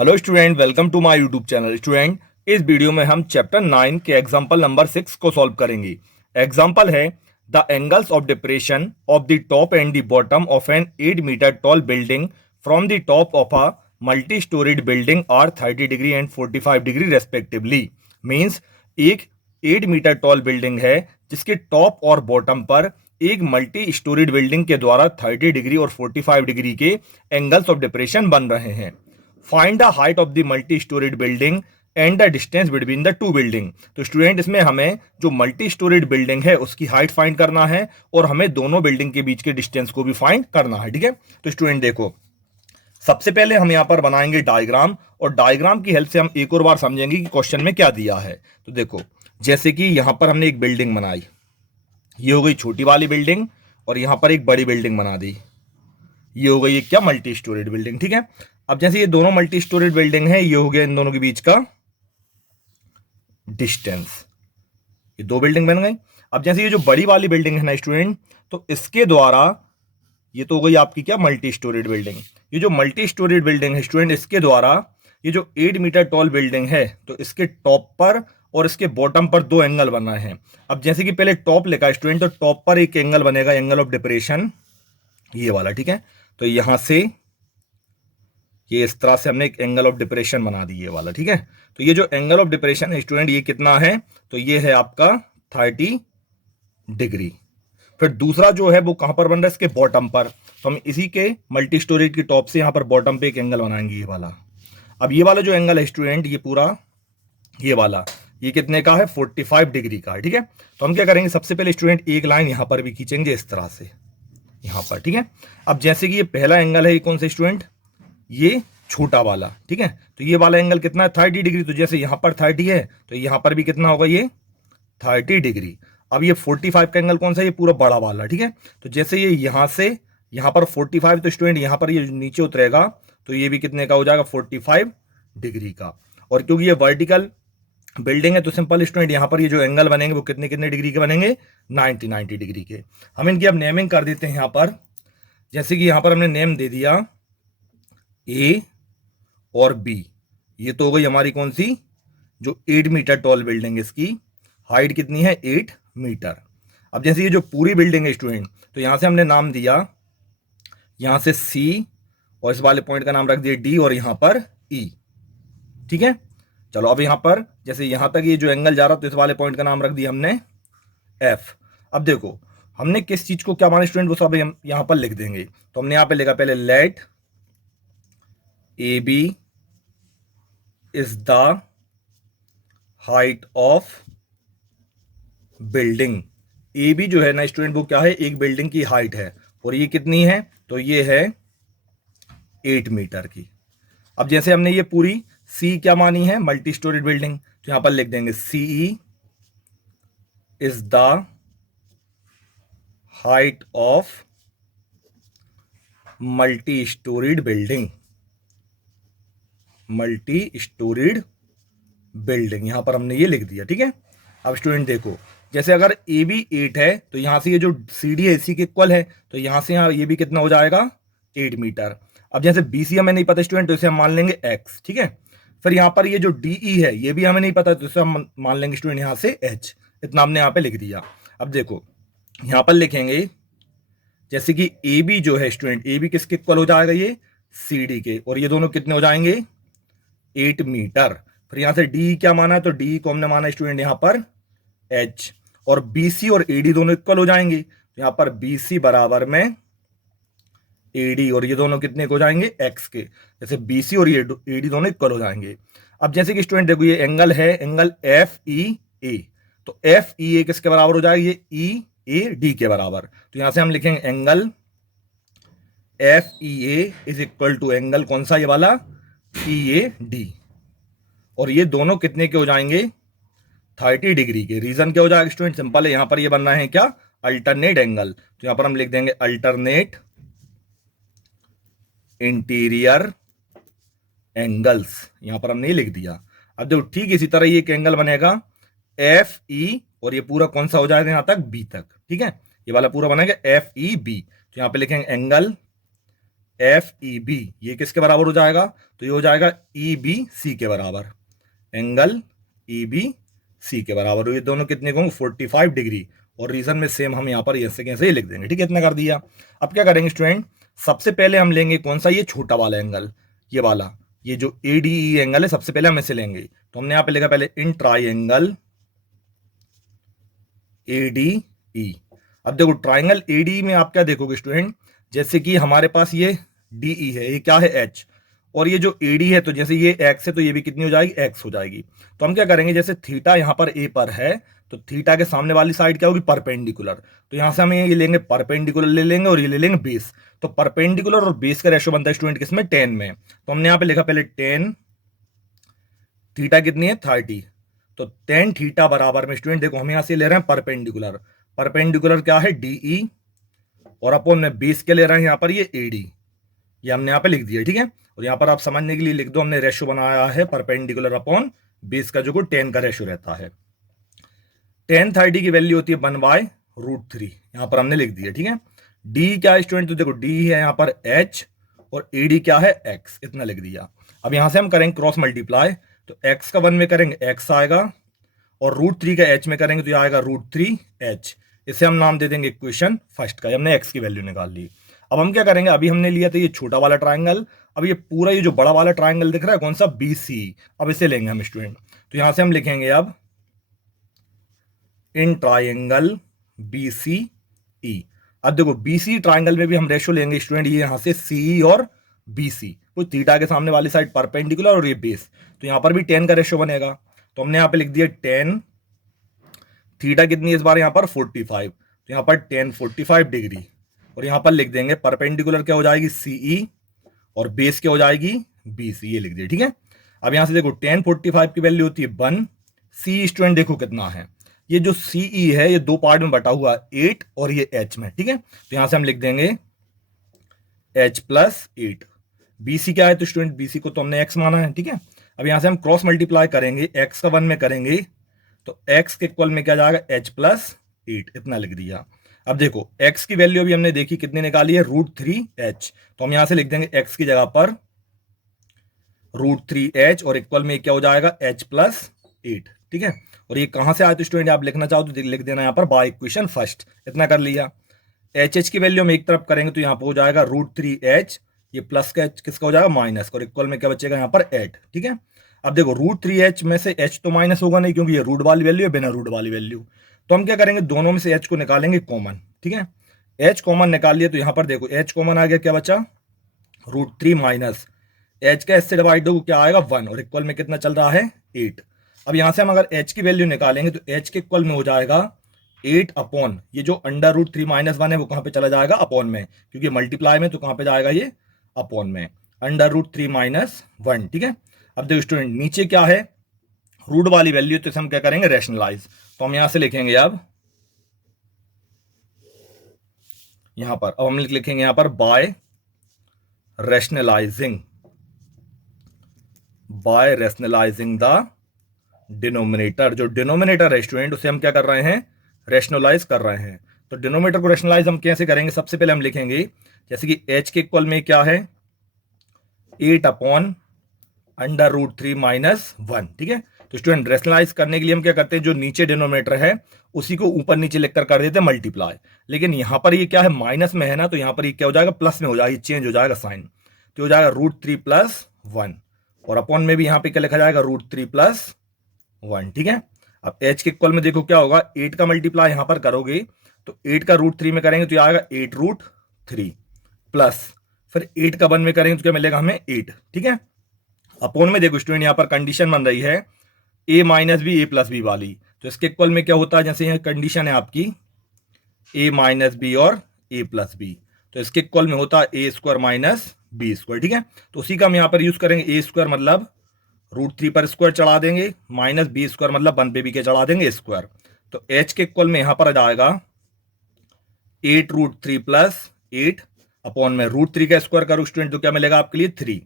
Hello student, welcome to my YouTube channel. Student, इस video में हम चैप्टर 9 के एग्जांपल नंबर 6 को सॉल्व करेंगे। एग्जांपल है the angles of depression of the top and the bottom of an 8 metre tall building from the top of a multi storeyed building are 30 degree and 45 degree respectively. Means एक 8 metre tall building है जिसके top और bottom पर एक multi storeyed building के द्वारा 30 degree और 45 degree के एंगल्स ऑफ डिप्रेशन बन रहे हैं। Find the height of the multi storeyed building and the distance between the two building. तो स्टूडेंट, इसमें हमें जो मल्टी स्टोरीड बिल्डिंग है उसकी हाइट फाइंड करना है और हमें दोनों बिल्डिंग के बीच के डिस्टेंस को भी फाइंड करना है। ठीक है, तो स्टूडेंट देखो, सबसे पहले हम यहां पर बनाएंगे डायग्राम, और डायग्राम की हेल्प से हम एक और बार समझेंगे कि क्वेश्चन में क्या दिया है। तो देखो, जैसे कि यहां पर हमने एक बिल्डिंग बनाई, ये हो गई छोटी वाली बिल्डिंग, और यहां पर एक बड़ी बिल्डिंग बना दी, ये हो गई क्या, मल्टी स्टोरेड बिल्डिंग। ठीक है, अब जैसे ये दोनों मल्टी स्टोरेड बिल्डिंग है, ये हो गया इन दोनों के बीच का डिस्टेंस, ये दो बिल्डिंग बन गई। अब जैसे ये जो बड़ी वाली बिल्डिंग है ना स्टूडेंट, तो इसके द्वारा ये तो हो गई आपकी क्या, मल्टी स्टोरेड बिल्डिंग। ये जो मल्टी स्टोरेड बिल्डिंग है स्टूडेंट, इसके द्वारा ये जो 8 मीटर टॉल बिल्डिंग है, तो इसके टॉप पर और इसके बॉटम पर दो एंगल बन रहे हैं। अब जैसे कि पहले टॉप लिखा है स्टूडेंट, तो टॉप पर एक एंगल बनेगा, एंगल ऑफ डिप्रेशन, ये वाला। ठीक है, तो यहां से ये इस तरह से हमने एक एंगल ऑफ डिप्रेशन बना दी, ये वाला। ठीक है, तो ये जो एंगल ऑफ डिप्रेशन है स्टूडेंट, ये कितना है, तो ये है आपका 30 डिग्री। फिर दूसरा जो है वो कहां पर बन रहा है, इसके बॉटम पर। तो हम इसी के मल्टी स्टोरेज के टॉप से यहां पर बॉटम पे एक एंगल बनाएंगे, ये वाला। अब ये वाला जो एंगल है स्टूडेंट, ये पूरा ये वाला, ये कितने का है, 45 डिग्री का है। ठीक है, तो हम क्या करेंगे, सबसे पहले स्टूडेंट एक लाइन यहां पर भी खींचेंगे इस तरह से, यहां पर। ठीक है, अब जैसे कि ये पहला एंगल है, ये कौन सा स्टूडेंट, ये छोटा वाला। ठीक है, तो ये वाला एंगल कितना है, 30 डिग्री। तो जैसे यहां पर 30 है, तो यहां पर भी कितना होगा, ये 30 डिग्री। अब ये 45 का एंगल कौन सा है, ये पूरा बड़ा वाला। ठीक है, तो जैसे ये यहां से यहां पर 45, तो स्टूडेंट यहां पर ये नीचे उतरेगा, तो ये भी कितने का हो जाएगा, 45 डिग्री का। और क्योंकि ये वर्टिकल बिल्डिंग है, तो सिंपल स्टूडेंट यहां पर ये जो एंगल बनेंगे वो कितने कितने डिग्री के बनेंगे, 90 डिग्री के। हम इनकी अब नेमिंग कर देते हैं यहां पर। जैसे कि यहां पर हमने नेम दे दिया ए और बी। ये तो हो गई हमारी कौन सी, जो 8 मीटर टॉल बिल्डिंग, इसकी हाइट कितनी है, 8 मीटर। अब जैसे ये जो पूरी बिल्डिंग है स्टूडेंट, तो यहां से हमने नाम दिया, यहां से सी, और इस वाले पॉइंट का नाम रख दिया डी, और यहां पर ई। ठीक है, चलो अब यहां पर जैसे यहां तक ये जो एंगल जा रहा, तो इस वाले पॉइंट का नाम रख दिया हमने एफ। अब देखो, हमने किस चीज को क्या माना स्टूडेंट, वो सब हम यहां पर लिख देंगे। तो हमने यहां पे लिखा पहले, let A B is the height of building. A B जो है ना स्टूडेंट, वो क्या है, एक बिल्डिंग की हाइट है, और ये कितनी है, तो ये है 8 मीटर की। अब जैसे हमने ये पूरी सी क्या मानी है, मल्टी स्टोरीड बिल्डिंग, तो यहां पर लिख देंगे CE is the height of multi storeyed building, multi storeyed building, यहां पर हमने ये लिख दिया। ठीक है, अब स्टूडेंट देखो, जैसे अगर ए बी 8 है, तो यहां से ये जो सी डी है इसी के इक्वल है, तो यहां से यहां ये भी कितना हो जाएगा, 8 मीटर। अब जैसे बी सी हमें नहीं पता स्टूडेंट, तो इसे हम मान लेंगे एक्स। ठीक है, फिर यहां पर ये जो डी ई है, ये भी हमें नहीं पता, तो इसे हम मान लेंगे स्टूडेंट यहां से एच। इतना हमने यहां पे लिख दिया। अब देखो, यहां पर लिखेंगे, जैसे कि ए बी जो है स्टूडेंट, ए बी किसके इक्वल हो जाएगा, ये सी डी के, और ये दोनों कितने हो जाएंगे, 8 मीटर। फिर यहां से डी क्या माना है, तो डी को हमने माना स्टूडेंट यहां पर एच, और बीसी और एडी दोनों इक्वल हो जाएंगे, तो यहां पर बीसी बराबर में एडी, और ये दोनों कितने हो जाएंगे, एक्स के। जैसे बीसी और ये एडी दोनों इक्वल हो जाएंगे। अब जैसे कि स्टूडेंट देखो, ये एंगल है, एंगल एफ ई ए, तो एफ ई ए किसके बराबर हो जाएगा, ये ई ए डी के बराबर। तो यहां से हम लिखेंगे angle F E A is equal to angle कौन सा, ये वाला ई ए डी, और ये दोनों कितने के हो जाएंगे, 30 डिग्री के। रीजन क्या हो जाएगा स्टूडेंट, सिंपल है, यहां पर ये बनना है क्या, अल्टरनेट एंगल। तो यहां पर हम लिख देंगे अल्टरनेट इंटीरियर एंगल्स, यहां पर हमने ये लिख दिया। अब देखो, ठीक इसी तरह ये एक एंगल बनेगा एफ ई, और ये पूरा कौन सा हो जाएगा, यहां तक बी तक। ठीक है, ये वाला पूरा बनेगा एफ ई बी। तो यहां पे लिखेंगे एंगल एफ ई बी, ये किसके बराबर हो जाएगा? तो ये हो जाएगा ई बी सी के बराबर, एंगल ई बी सी के बराबर। ये दोनों कितने होंगे? 45 डिग्री। और रीजन में सेम हम यहाँ पर ऐसे कैसे ही लिख देंगे, ठीक है, इतना कर दिया। अब क्या करेंगे स्टूडेंट, सबसे पहले हम लेंगे कौन सा? ये छोटा वाला एंगल, ये वाला, ये जो ए डी ई एंगल है, सबसे पहले हम इसे लेंगे। तो हमने यहाँ पे लिखा पहले in triangle A D E. अब देखो ट्राइंगल ए डी में आप क्या देखोगे स्टूडेंट, जैसे कि हमारे पास ये डी ई है, ये क्या है? एच, और ये जो ए डी है, तो जैसे ये एक्स है तो ये भी कितनी हो जाएगी? एक्स हो जाएगी। तो हम क्या करेंगे, जैसे थीटा यहाँ पर ए पर है, तो थीटा के सामने वाली साइड क्या होगी? परपेंडिकुलर। तो यहां से हम ये लेंगे परपेंडिकुलर ले लेंगे, और ये ले लेंगे बेस। तो परपेंडिकुलर और बेस का रेशो बनता है स्टूडेंट किसमें? 10 में। तो हमने यहाँ पे लिखा पहले 10, थीटा कितनी है? 30। तो 10 थीटा बराबर में स्टूडेंट देखो हम यहां से ले रहे हैं परपेंडिकुलर, परपेंडिकुलर क्या है? डीई, और अपन में बेस के ले रहे हैं यहाँ पर ये एडी, ये हमने यहाँ पे लिख दिया, ठीक है। और यहाँ पर आप समझने के लिए लिख दो, हमने रेशो बनाया है परपेंडिकुलर अपॉन बेस का, जो को 10 का रेशो रहता है। 10 30 की वैल्यू होती है 1/√3, यहाँ पर हमने लिख दिया, ठीक है। डी क्या है स्टूडेंट? तो देखो डी है यहाँ पर एच, और एडी क्या है? एक्स, इतना लिख दिया। अब यहां से हम करेंगे क्रॉस मल्टीप्लाई, तो एक्स का 1 में करेंगे एक्स आएगा, और √3 का एच में करेंगे तो ये आएगा √3h। इसे हम नाम दे देंगे इक्वेशन फर्स्ट का, हमने एक्स की वैल्यू निकाल ली। अब हम क्या करेंगे, अभी हमने लिया था ये छोटा वाला ट्राइंगल, अब ये पूरा ये जो बड़ा वाला ट्राइंगल दिख रहा है कौन सा? BC। अब इसे लेंगे हम स्टूडेंट, तो यहां से हम लिखेंगे अब इन ट्राइंगल BCE। अब देखो BC ट्राइंगल में भी हम रेशो लेंगे स्टूडेंट, ये यहां से CE और BC, वो थीटा के सामने वाली साइड परपेंडिकुलर और ये बेस, तो यहां पर भी 10 का रेशो बनेगा। तो हमने यहां पे लिख दिया 10, थीटा कितनी है इस बार यहाँ पर? 45, तो यहाँ पर 10 45 डिग्री, और यहाँ पर लिख देंगे परपेंडिकुलर क्या हो जाएगी? CE, और बेस क्या हो जाएगी? BC, ये लिख दिया, ठीक है। अब यहां से देखो 10 45 की वैल्यू होती है 1, C स्टूडेंट देखो कितना है, ये जो CE है ये दो पार्ट में बटा हुआ 8 और ये H में, ठीक है। तो यहां से हम लिख देंगे H+8। BC क्या है? तो स्टूडेंट BC को तो हमने X माना है, ठीक है। अब यहां से हम क्रॉस मल्टीप्लाई करेंगे, X का 1 में करेंगे तो X के इक्वल में क्या जाएगा? H+8, इतना लिख दिया। अब देखो X की वैल्यू अभी हमने देखी कितनी निकाली है? √3h। तो हम यहां से लिख देंगे X की जगह पर √3h, और इक्वल में क्या हो जाएगा? H+8, ठीक है। और ये कहां से आया? तो स्टूडेंट आप लिखना चाहो तो लिख देना यहां पर बाय इक्वेशन फर्स्ट, इतना कर लिया। HH की वैल्यू हम एक तरफ करेंगे तो यहां पर हो जाएगा √3h, ये प्लस का h किसका हो जाएगा? माइनस, और इक्वल में क्या बचेगा यहाँ पर? 8, ठीक है। अब देखो √3h में से h तो माइनस होगा नहीं, क्योंकि ये रूट वाली वैल्यू है, बिना रूट वाली वैल्यू। तो हम क्या करेंगे, दोनों में से h को निकालेंगे कॉमन, ठीक है। h कॉमन निकाल लिया, तो यहाँ पर देखो h कॉमन आ गया, क्या बचा? √3 माइनस h का h से डिवाइड हो क्या आएगा? 1, और इक्वल में कितना चल रहा है? 8। अब यहां से हम अगर h की वैल्यू निकालेंगे तो h के इक्वल में हो जाएगा 8 अपॉन, ये जो √3 माइनस 1 है वो कहां पे चला जाएगा? अपॉन में, क्योंकि मल्टीप्लाई में, तो कहां पे जाएगा ये? अपॉन में, √3 माइनस 1, ठीक है। अब देखो स्टूडेंट नीचे क्या है? रूट वाली वैल्यू, तो हम क्या करेंगे? रैशनलाइज। तो हम यहां से लिखेंगे अब यहां पर, अब हम लिखेंगे यहां पर बाय रैशनलाइजिंग द डिनोमिनेटर। जो डिनोमिनेटर है स्टूडेंट उसे हम क्या कर रहे हैं? रैशनलाइज कर रहे हैं। तो डिनोमिनेटर को रैशनलाइज हम कैसे करेंगे? सबसे पहले हम लिखेंगे जैसे कि h के इक्वल में क्या है? 8 अपॉन √3 माइनस 1, ठीक है। तो स्टूडेंट रैशनलाइज करने के लिए हम क्या करते हैं, जो नीचे डिनोमिनेटर है उसी को ऊपर नीचे लिखकर कर देते हैं मल्टीप्लाई। लेकिन यहां पर ये क्या है? माइनस में है ना, तो यहां पर ये क्या हो जाएगा? प्लस में हो जाएगा, चेंज हो जाएगा साइन, तो हो जाएगा √3 + 1, और अपॉन में भी यहां पे क्या लिखा जाएगा? √3 + 1, ठीक है। अब h के इक्वल में देखो क्या होगा? 8 का मल्टीप्लाई यहां पर करोगे तो 8 का √3 में करेंगे तो ये आएगा 8√3, प्लस फिर 8 का 1 में करेंगे तो क्या मिलेगा हमें? 8, ठीक है। अपॉन में देखो स्टूडेंट यहां पर कंडीशन बन रही है a minus B a + b वाली, तो इसके इक्वल में क्या होता है? जैसे यह कंडीशन है आपकी a माइनस बी और a + b, तो इसके इक्वल में होता है a² - b², ठीक है। तो उसी का हम यहां पर यूज करेंगे, a² मतलब √3 पर स्क्वायर चढ़ा देंगे, माइनस b² मतलब 1 पे भी क्या चढ़ा देंगे? स्क्वायर। तो h के इक्वल में यहां पर आ जाएगा 8√3 + 8 अपॉन में √3 का स्क्वायर करो स्टूडेंट तो क्या मिलेगा आपके लिए? 3,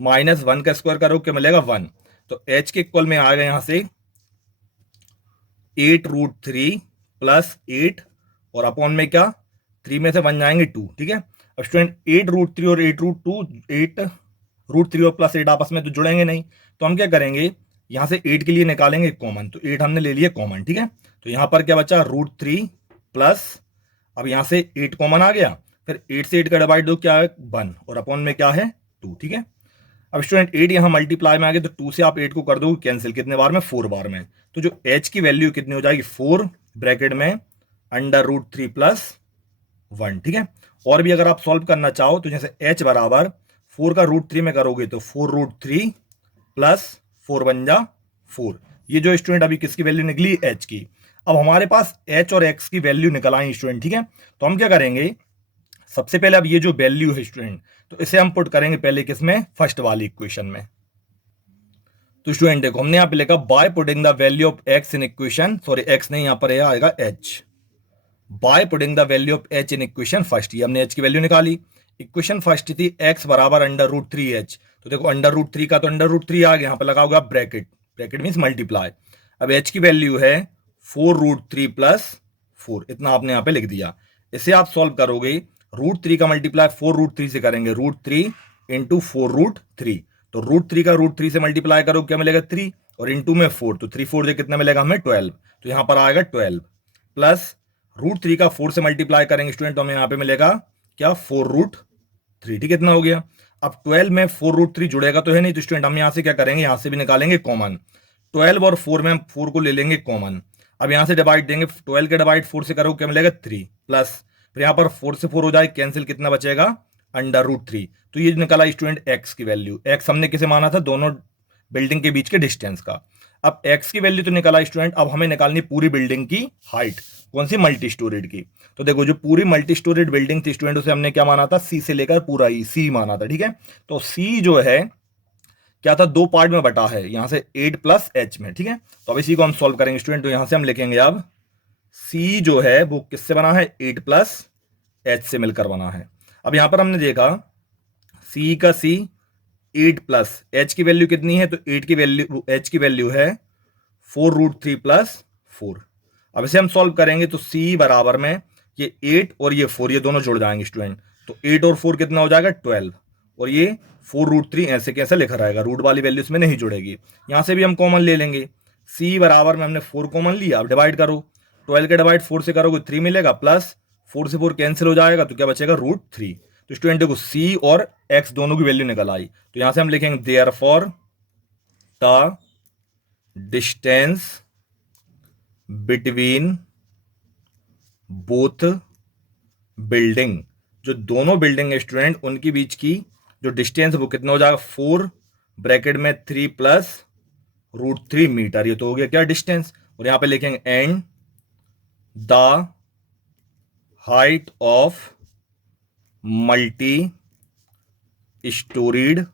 माइनस 1 का स्क्वायर करो क्या मिलेगा? 1। तो h के इक्वल में आएगा यहां से 8√3 + 8, और अपॉन में क्या? 3 में से 1 जाएंगे 2, ठीक है। अब स्टूडेंट 8√3 और 8√2, 8√3 और +8 आपस में तो जुड़ेंगे नहीं, तो हम क्या करेंगे, यहां से 8 के लिए निकालेंगे कॉमन, तो 8 हमने ले लिया कॉमन, ठीक है। तो यहां पर क्या बचा, √3 प्लस, अब यहां से 8 कॉमन आ गया, फिर 8 से 8 का डिवाइड दो, क्या है 1, और अपॉन में क्या है 2, ठीक है। अब स्टूडेंट 8 यहां मल्टीप्लाई में आ गया, तो 2 से आप 8 को कर दो कैंसिल, कितने बार में, 4 बार में। तो जो h की वैल्यू कितनी हो जाएगी, 4 ब्रैकेट में √3 + 1, ठीक है। और भी अगर आप सॉल्व करना चाहो तो जैसे h बराबर 4 का √3 में करोगे तो 4√3 + 4 बन जा 4। ये जो स्टूडेंट अभी किसकी वैल्यू निकली, h की। अब हमारे पास h और x की वैल्यू निकल आई स्टूडेंट, ठीक है। तो हम क्या करेंगे, सबसे पहले अब ये जो वैल्यू है स्टूडेंट, तो इसे हम पुट करेंगे पहले किसमें, फर्स्ट वाली इक्वेशन में। तो स्टूडेंट देखो हमने यहां पे लिखा by putting the value of x in equation, sorry x नहीं, यहां पर आएगा h, by putting the value of h in equation first. ये हमने h की वैल्यू निकाली, इक्वेशन फर्स्ट थी x बराबर √3h, तो देखो √3 का तो √3 आ गया, यहां पर लगा होगा ब्रैकेट, ब्रैकेट मींस मल्टीप्लाई। अब h की वैल्यू है 4√3 + 4, इतना आपने यहां पे लिख दिया। इसे आप सॉल्व करोगे, √3 का मल्टीप्लाई 4√3 से करेंगे, √3 × 4√3, तो √3 का √3 से मल्टीप्लाई करो क्या मिलेगा 3, और इंटू में 4, तो 3 4 से कितना मिलेगा हमें 12, तो यहां पर आएगा 12 प्लस √3 का 4 से मल्टीप्लाई करेंगे स्टूडेंट, तो हमें यहां पे मिलेगा क्या 4√3, ठीक है, इतना हो गया। अब 12 में 4√3 जुड़ेगा तो है नहीं, तो स्टूडेंट हम यहां से क्या करेंगे, यहां से भी निकालेंगे कॉमन, 12 और 4 में हम 4 को ले लेंगे कॉमन। अब यहां से डिवाइड देंगे, 12 के डिवाइड 4 से करोगे क्या मिलेगा 3, प्लस फिर यहां पर 4 से 4 हो जाए कैंसिल, कितना बचेगा √3। तो ये निकला स्टूडेंट x की वैल्यू, x हमने किसे माना था, दोनों बिल्डिंग के बीच के डिस्टेंस का। अब x की वैल्यू तो निकला स्टूडेंट, अब हमें निकालनी पूरी बिल्डिंग की हाइट, कौन सी, मल्टी स्टोरेड की। तो देखो जो पूरी मल्टी स्टोरेड बिल्डिंग थी स्टूडेंट, उसे हमने क्या माना था, c से लेकर पूरा ही c माना था, ठीक है। तो c जो है क्या था, 2 पार्ट में बटा है, यहां से 8 + h में, ठीक है। तो अब इसी को हम सॉल्व करेंगे स्टूडेंट, तो यहां से हम लिखेंगे अब c जो है वो किससे बना है, 8 + h से मिलकर बना है। अब यहां पर हमने देखा c का c 8 प्लस h की वैल्यू कितनी है, तो 8 की वैल्यू, h की वैल्यू है 4√3 + 4। अब इसे हम सॉल्व करेंगे तो c बराबर में ये 8 और ये 4, ये दोनों जुड़ जाएंगे स्टूडेंट, तो 8 और 4 कितना हो जाएगा 12, और ये 4√3 ऐसे कैसे लिखा रहेगा, रूट वाली वैल्यू इसमें नहीं जुड़ेगी। यहां से भी हम कॉमन ले लेंगे, c बराबर में हमने 4 कॉमन लिया, अब डिवाइड करो, 12 के डिवाइड 4 से करोगे 3 मिलेगा, प्लस 4 से 4 कैंसिल हो जाएगा, तो क्या बचेगा √3। तो स्टूडेंट देखो c और x दोनों की वैल्यू निकल आई, तो यहां से हम लिखेंगे therefore the distance between both building, जो दोनों बिल्डिंग है स्टूडेंट उनके बीच की जो डिस्टेंस वो कितना हो जाएगा, 4 ब्रैकेट में 3 + √3 मीटर, ये तो हो गया क्या डिस्टेंस। और यहां पे लिखेंगे and the height of multi storeyed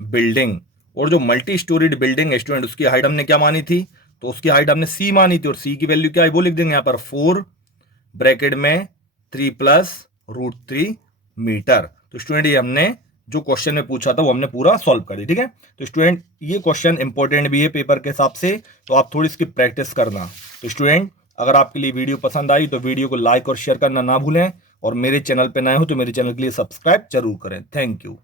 building, और जो मल्टी स्टोरीड बिल्डिंग है स्टूडेंट उसकी हाइट हमने क्या मानी थी, तो उसकी हाइट हमने c मानी थी, और c की वैल्यू क्या है वो लिख देंगे यहां पर 4 ब्रैकेट में 3 + √3 मीटर। तो स्टूडेंट ये हमने जो क्वेश्चन में पूछा था वो हमने पूरा सॉल्व कर दिया, ठीक है। तो स्टूडेंट ये क्वेश्चन इंपॉर्टेंट भी है पेपर के हिसाब से, तो आप थोड़ी इसकी प्रैक्टिस करना। तो स्टूडेंट अगर आपके लिए वीडियो पसंद आई तो वीडियो को लाइक और शेयर करना ना भूलें, और मेरे चैनल पर नए हो तो मेरे चैनल के लिए सब्सक्राइब जरूर करें। Thank you.